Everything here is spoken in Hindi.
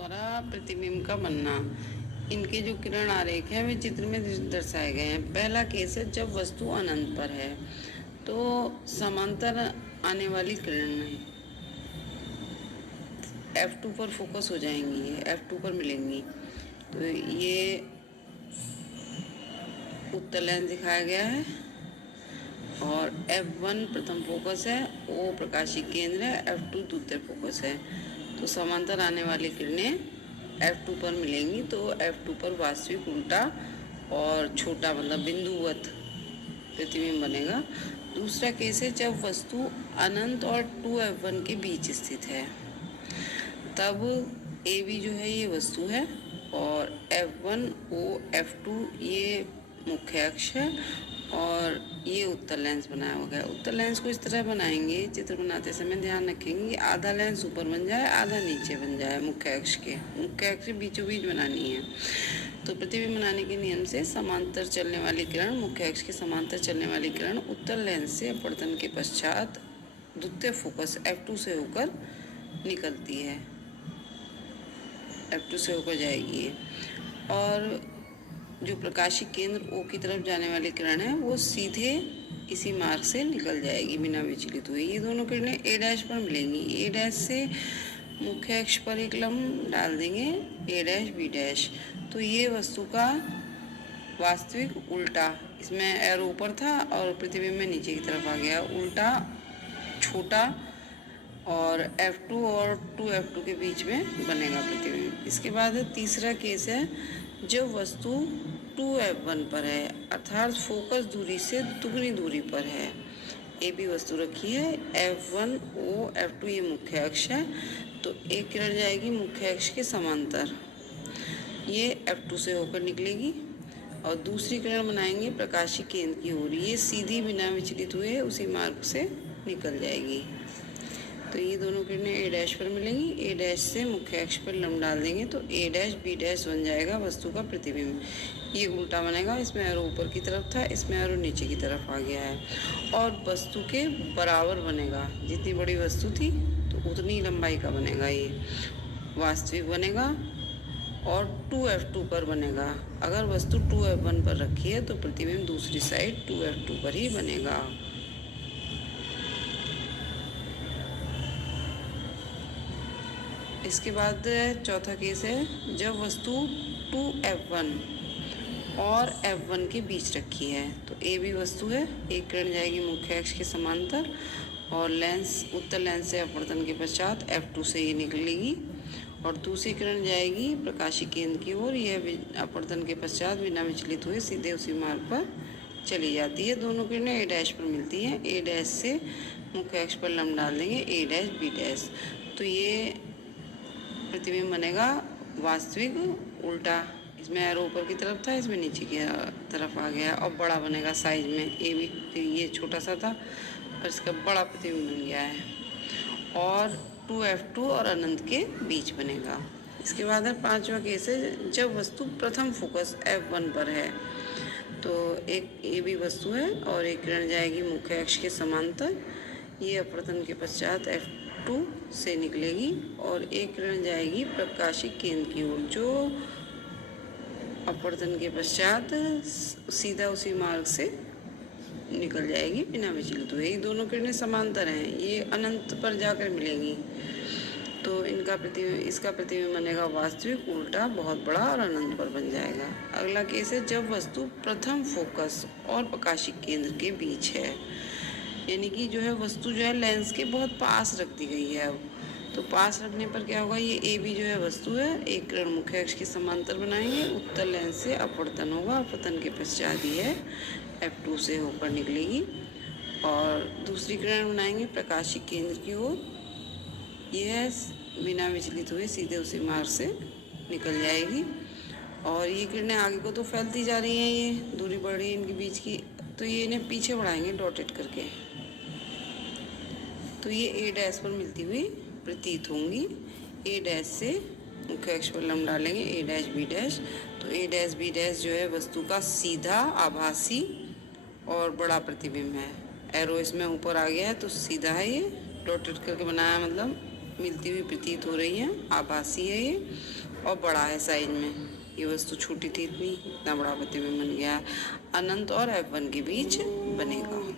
द्वारा प्रतिबिंब का बनना। इनके जो किरण आरेख है वे चित्र में दर्शाए गए हैं। पहला केस है जब वस्तु अनंत पर है, तो समांतर आने वाली किरणें F2 पर फोकस हो जाएंगी, F2 पर मिलेंगी। तो ये उत्तल लेंस दिखाया गया है और F1 प्रथम फोकस है, O प्रकाशिक केंद्र है, F2 द्वितीय फोकस है। तो समांतर आने वाली किरणें F2 पर मिलेंगी, तो F2 पर वास्तविक उल्टा और छोटा मतलब बिंदुवत प्रतिबिंब बनेगा। दूसरा केस है जब वस्तु अनंत और 2F1 के बीच स्थित है, तब AB जो है ये वस्तु है और F1 O F2 ये मुख्य अक्ष है और ये उत्तल लेंस बनाया हुआ है। उत्तल लेंस को इस तरह बनाएंगे, चित्र बनाते समय ध्यान रखेंगे कि आधा लेंस ऊपर बन जाए, आधा नीचे बन जाए। मुख्य अक्ष के बीचों बीच बनानी है। तो प्रतिबिंब बनाने के नियम से समांतर चलने वाली किरण, मुख्य अक्ष के समांतर चलने वाली किरण उत्तल लेंस से अपवर्तन के पश्चात द्वितीय फोकस F2 से होकर निकलती है, F2 से होकर जाएगी। और जो प्रकाशिक केंद्र O की तरफ जाने वाली किरण है वो सीधे इसी मार्ग से निकल जाएगी बिना विचलित हुए। ये दोनों किरणें A' पर मिलेंगी। A' से मुख्य अक्ष पर एक लंब डाल देंगे, A' B'। तो ये वस्तु का वास्तविक उल्टा, इसमें एरो ऊपर था और प्रतिबिंब में नीचे की तरफ आ गया, उल्टा छोटा और F2 और 2F2 के बीच में बनेगा प्रतिबिंब। इसके बाद तीसरा केस है जब वस्तु 2F1 पर है, अर्थात फोकस दूरी से दुगनी दूरी पर है। AB वस्तु रखी है, F1 O F2 ये मुख्य अक्ष है, तो एक किरण जाएगी मुख्य अक्ष के समांतर, ये F2 से होकर निकलेगी और दूसरी किरण बनाएंगे प्रकाशिक केंद्र की ओर, ये सीधी बिना विचलित हुए उसी मार्ग से निकल जाएगी। तो ये दोनों किरणें A' पर मिलेंगी। A' से मुख्य अक्ष पर लंब डाल देंगे तो A' B' बन जाएगा वस्तु का प्रतिबिंब। ये उल्टा बनेगा, इसमें एरो ऊपर की तरफ था, इसमें एरो नीचे की तरफ आ गया है और वस्तु के बराबर बनेगा। जितनी बड़ी वस्तु थी तो उतनी लंबाई का बनेगा, ये वास्तविक बनेगा और 2F2 पर बनेगा। अगर वस्तु 2F1 पर रखी है तो प्रतिबिंब दूसरी साइड 2F2 पर ही बनेगा। इसके बाद चौथा केस है जब वस्तु 2F1 और F1 के बीच रखी है, तो AB वस्तु है, एक किरण जाएगी मुख्य अक्ष के समांतर और लेंस उत्तल लेंस से अपवर्तन के पश्चात F2 से ये निकलेगी और दूसरी किरण जाएगी प्रकाशिक केंद्र की ओर, यह अपवर्तन के पश्चात बिना विचलित हुए सीधे उसी मार्ग पर चली जाती है। दोनों किरणें A' पर मिलती हैं। A' से मुख्य अक्ष पर लंब डाल देंगे, A' B'। तो ये प्रतिबिंब बनेगा वास्तविक उल्टा, इसमें एरो ऊपर की तरफ था, इसमें नीचे की तरफ आ गया और बड़ा बनेगा साइज में। AB ये छोटा सा था और इसका बड़ा प्रतिबिंब बन गया है और 2F2 और अनंत के बीच बनेगा। इसके बाद है पांचवा केस है जब वस्तु प्रथम फोकस F1 पर है, तो एक AB वस्तु है और एक किरण जाएगी मुख्य अक्ष के समांतर, ये अपवर्तन के पश्चात F2 से निकलेगी और एक किरण जाएगी प्रकाशिक केंद्र की ओर, जो अपवर्तन के पश्चात सीधा उसी मार्ग से निकल जाएगी बिना विचलित हुए। ये दोनों किरणें समांतर हैं, ये अनंत पर जाकर मिलेंगी, तो इसका प्रतिबिंब बनेगा वास्तविक उल्टा, बहुत बड़ा और अनंत पर बन जाएगा। अगला केस है जब वस्तु प्रथम फोकस और प्रकाशिक केंद्र के बीच है, यानी कि जो है वस्तु जो है लेंस के बहुत पास रख दी गई है। अब तो पास रखने पर क्या होगा, ये AB जो है वस्तु है, एक किरण मुख्य अक्ष के समांतर बनाएंगे, उत्तल लेंस से अपवर्तन होगा, अपवर्तन के पश्चात ये F2 से होकर निकलेगी और दूसरी किरण बनाएंगे प्रकाशिक केंद्र की ओर, यह बिना विचलित हुए सीधे उसी मार्ग से निकल जाएगी और ये किरणें आगे को तो फैलती जा रही हैं, ये दूरी बढ़ रही है इनके बीच की, तो ये इन्हें पीछे बढ़ाएंगे डॉटेड करके, तो ये A' पर मिलती हुई प्रतीत होंगी। A' से मुख्य अक्ष पर लंब डालेंगे, A' B'। तो A' B' जो है वस्तु का सीधा आभासी और बड़ा प्रतिबिंब है। एरो इसमें ऊपर आ गया है तो सीधा है, ये डॉटेड करके बनाया मतलब मिलती हुई प्रतीत हो रही हैं, आभासी है ये और बड़ा है साइज में। ये वस्तु छोटी थी इतनी, इतना बड़ा प्रतिबिंब बन गया। अनंत और F1 के बीच बनेगा।